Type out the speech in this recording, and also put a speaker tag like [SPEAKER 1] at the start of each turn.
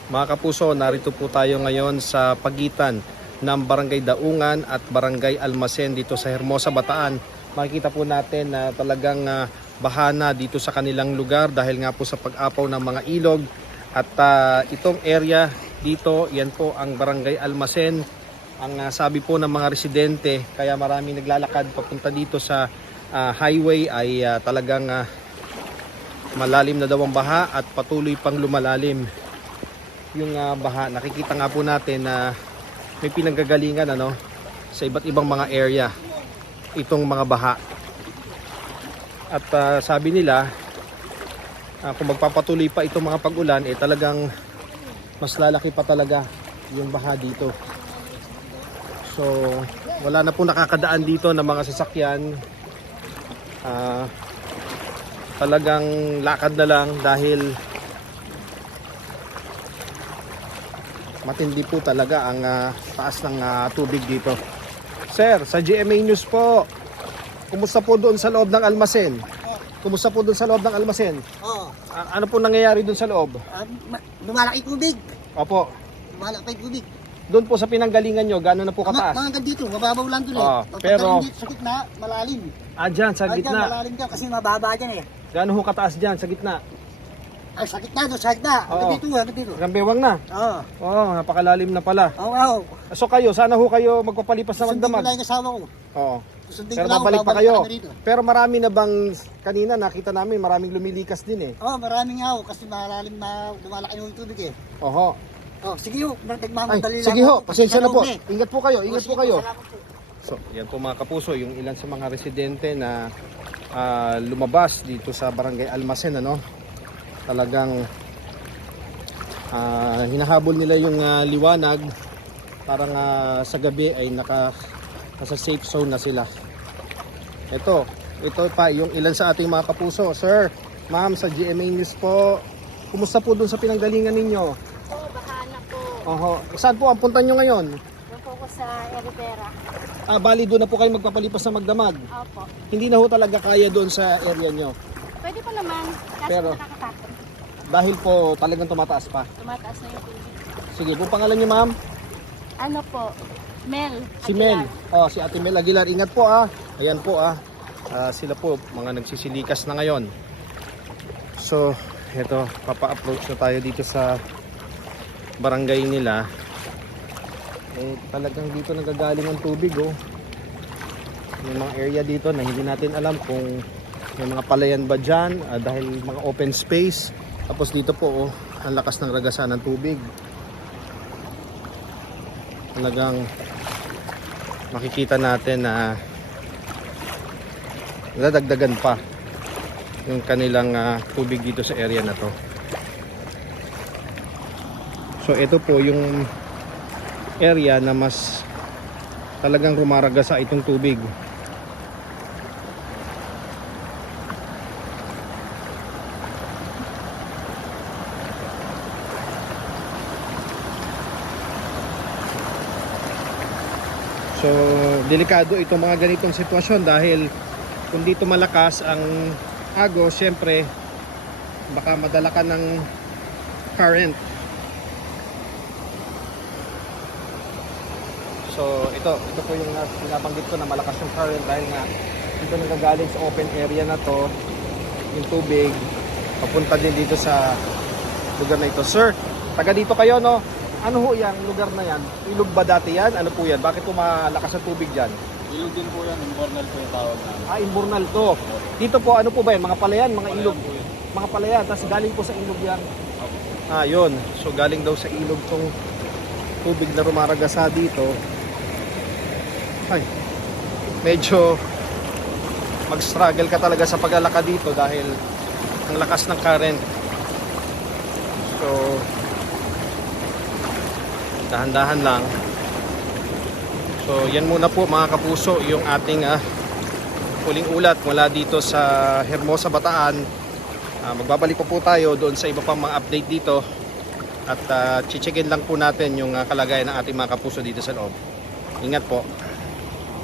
[SPEAKER 1] Mga kapuso, narito po tayo ngayon sa pagitan ng Barangay Daungan at Barangay Almacen dito sa Hermosa, Bataan. Makikita po natin na talagang bahana dito sa kanilang lugar dahil nga po sa pag-apaw ng mga ilog. At itong area dito, yan po ang Barangay Almacen. Ang sabi po ng mga residente, kaya maraming naglalakad papunta dito sa highway ay talagang malalim na daw ang baha at patuloy pang lumalalim yung baha. Nakikita nga po natin na may pinanggagalingan sa iba't ibang mga area itong mga baha. At sabi nila kung magpapatuloy pa itong mga pag-ulan talagang mas lalaki pa talaga yung baha dito. So wala na po nakakadaan dito ng mga sasakyan. Talagang lakad na lang dahil matindi po talaga ang taas ng tubig dito. Sir, sa GMA News po, kumusta po doon sa loob ng almasen? Kumusta po doon sa loob ng almasen?
[SPEAKER 2] Oo.
[SPEAKER 1] Ano po nangyayari doon sa loob?
[SPEAKER 2] Lumalaki tubig.
[SPEAKER 1] Opo.
[SPEAKER 2] Lumalaki tubig.
[SPEAKER 1] Doon po sa pinanggalingan nyo, gano'n na po kataas?
[SPEAKER 2] Mga dito, mababaw lang doon
[SPEAKER 1] Pero
[SPEAKER 2] dito, sa gitna, malalim.
[SPEAKER 1] dyan, sa
[SPEAKER 2] Dyan,
[SPEAKER 1] gitna.
[SPEAKER 2] malalim dyan kasi mababa dyan
[SPEAKER 1] Gano'n ho kataas dyan, sa gitna?
[SPEAKER 2] Ay, sa gitna doon, sa gitna.
[SPEAKER 1] Oo.
[SPEAKER 2] Hanggang dito.
[SPEAKER 1] Hanggang bewang na?
[SPEAKER 2] Oo.
[SPEAKER 1] Oo, napakalalim na pala.
[SPEAKER 2] Oo.
[SPEAKER 1] So kayo, sana ho kayo magpapalipas na
[SPEAKER 2] Sundin ko
[SPEAKER 1] magdamag?
[SPEAKER 2] lang yung asawa ko.
[SPEAKER 1] Oo.
[SPEAKER 2] Sundin
[SPEAKER 1] Pero
[SPEAKER 2] ko lang,
[SPEAKER 1] babalik pa kayo.
[SPEAKER 2] kami rito.
[SPEAKER 1] Pero marami na bang, kanina nakita namin maraming lumilikas din
[SPEAKER 2] Oo, maraming nga kasi malalim na lumalaki yung tubig
[SPEAKER 1] Oho.
[SPEAKER 2] Oh, sige ho,
[SPEAKER 1] Ay,
[SPEAKER 2] nagmamadali lang.
[SPEAKER 1] sige ho,
[SPEAKER 2] ako.
[SPEAKER 1] pasensya na po.
[SPEAKER 2] Sa loob
[SPEAKER 1] Ingat po kayo, ingat
[SPEAKER 2] sige
[SPEAKER 1] po kayo.
[SPEAKER 2] salamat po.
[SPEAKER 1] So, yan po mga kapuso, yung ilan sa mga residente na lumabas dito sa Barangay Almacen, talagang hinahabol nila yung liwanag. Parang sa gabi ay nasa safe zone na sila. Ito pa yung ilan sa ating mga kapuso. Sir, ma'am, sa GMA News po, kumusta po dun sa pinanggalingan ninyo?
[SPEAKER 3] Oo, bahana po.
[SPEAKER 1] Oho. Saan po ang punta nyo ngayon?
[SPEAKER 3] Doon po ko sa Eritrea.
[SPEAKER 1] Bali doon na po kayo magpapalipas sa magdamag.
[SPEAKER 3] Opo.
[SPEAKER 1] Hindi na ho talaga kaya doon sa area nyo.
[SPEAKER 3] Pwede pa naman. Kasi
[SPEAKER 1] Pero-
[SPEAKER 3] nakakatakot.
[SPEAKER 1] Dahil po talagang tumataas pa.
[SPEAKER 3] Tumataas na yung tubig.
[SPEAKER 1] Sige, po pangalan nyo ma'am?
[SPEAKER 3] Ano po? Mel.
[SPEAKER 1] Si Mel.
[SPEAKER 3] Aguilar.
[SPEAKER 1] Si Ate Mel Aguilar. Ingat po Ayan po sila po mga nagsisilikas na ngayon. So, eto, papa-approach na tayo dito sa barangay nila. Talagang dito nagagaling ang tubig May mga area dito na hindi natin alam kung may mga palayan ba dyan dahil mga open space. Tapos dito po ang lakas ng ragasan ng tubig. Talagang makikita natin na nadagdagan pa yung kanilang tubig dito sa area na to. So ito po yung area na mas talagang rumaragasa itong tubig. So delikado itong mga ganitong sitwasyon dahil kung dito malakas ang agos, syempre baka madala ka ng current. So ito po yung pinabanggit ko na malakas yung current dahil nga dito nagagaling sa open area na to yung tubig papunta din dito sa lugar na ito. Sir, taga dito kayo Ano ho yan, lugar na yan? Ilog ba dati yan? Ano po yan? Bakit po malakas ang tubig dyan?
[SPEAKER 4] Ilog din po yan, imbornal po yung tawag namin.
[SPEAKER 1] Imbornal to. Dito po, ano po ba yan? Mga palayan, mga ilog? Mga palayan, tapos galing po sa ilog yan. Yun. So galing daw sa ilog tong tubig na rumaragasa dito. Ay, medyo mag-struggle ka talaga sa paglalakad dito dahil ang lakas ng current. So dahan-dahan lang. So yan muna po mga kapuso yung ating huling ulat mula dito sa Hermosa, Bataan. Magbabalik po tayo doon sa iba pang mga update dito at chicheckin lang po natin yung kalagayan ng ating mga kapuso dito sa loob. Ingat po.